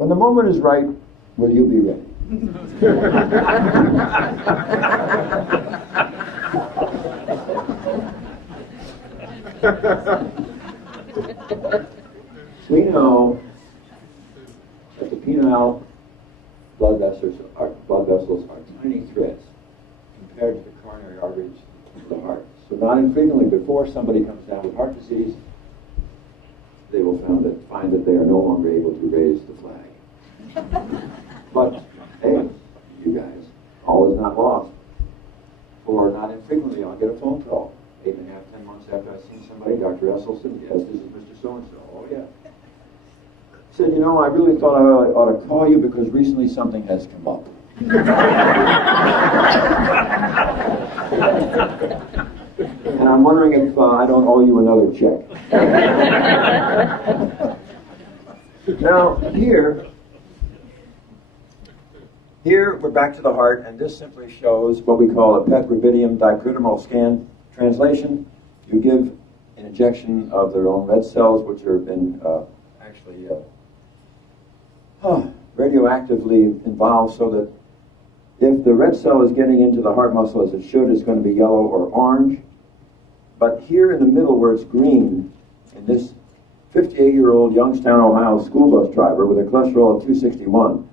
When the moment is right, will you be ready? We know that the penile blood vessels are tiny threads compared to the coronary arteries of the heart. So not infrequently, before somebody comes down with heart disease, they will find that they are no longer able to raise the flag. But hey, you guys, all is not lost. For not infrequently, I'll get a phone call 8.5, 10 months after I've seen somebody, Dr. Esselstyn, yes, this is Mr. So-and-so. Oh, yeah. He said, you know, I really thought I ought to call you because recently something has come up. And I'm wondering if I don't owe you another check. Now, here we're back to the heart, and this simply shows what we call a PET rubidium dipyridamole scan. Translation, you give an injection of their own red cells, which have been actually radioactively involved, so that if the red cell is getting into the heart muscle as it should, it's going to be yellow or orange. But here in the middle where it's green, in this 58-year-old Youngstown, Ohio school bus driver with a cholesterol of 261,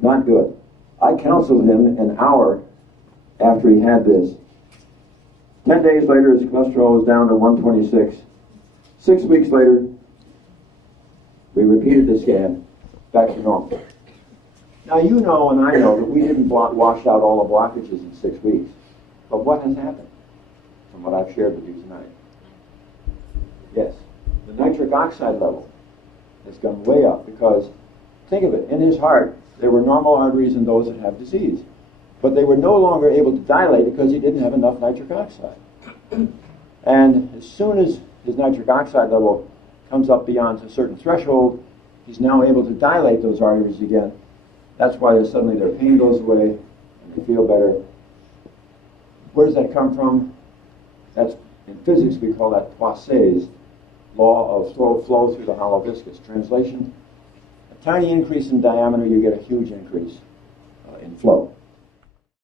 not good. I counseled him an hour after he had this. 10 days later, his cholesterol was down to 126. 6 weeks later, we repeated the scan, back to normal. Now you know and I know that we didn't wash out all the blockages in 6 weeks. But what has happened from what I've shared with you tonight? Yes, the nitric oxide level has gone way up because, think of it, in his heart, there were normal arteries in those that have disease. But they were no longer able to dilate because he didn't have enough nitric oxide. And as soon as his nitric oxide level comes up beyond a certain threshold, he's now able to dilate those arteries again. That's why suddenly their pain goes away and they feel better. Where does that come from? That's, in physics, we call that Poiseuille's law of flow through the hollow viscous. Translation, a tiny increase in diameter, you get a huge increase in flow.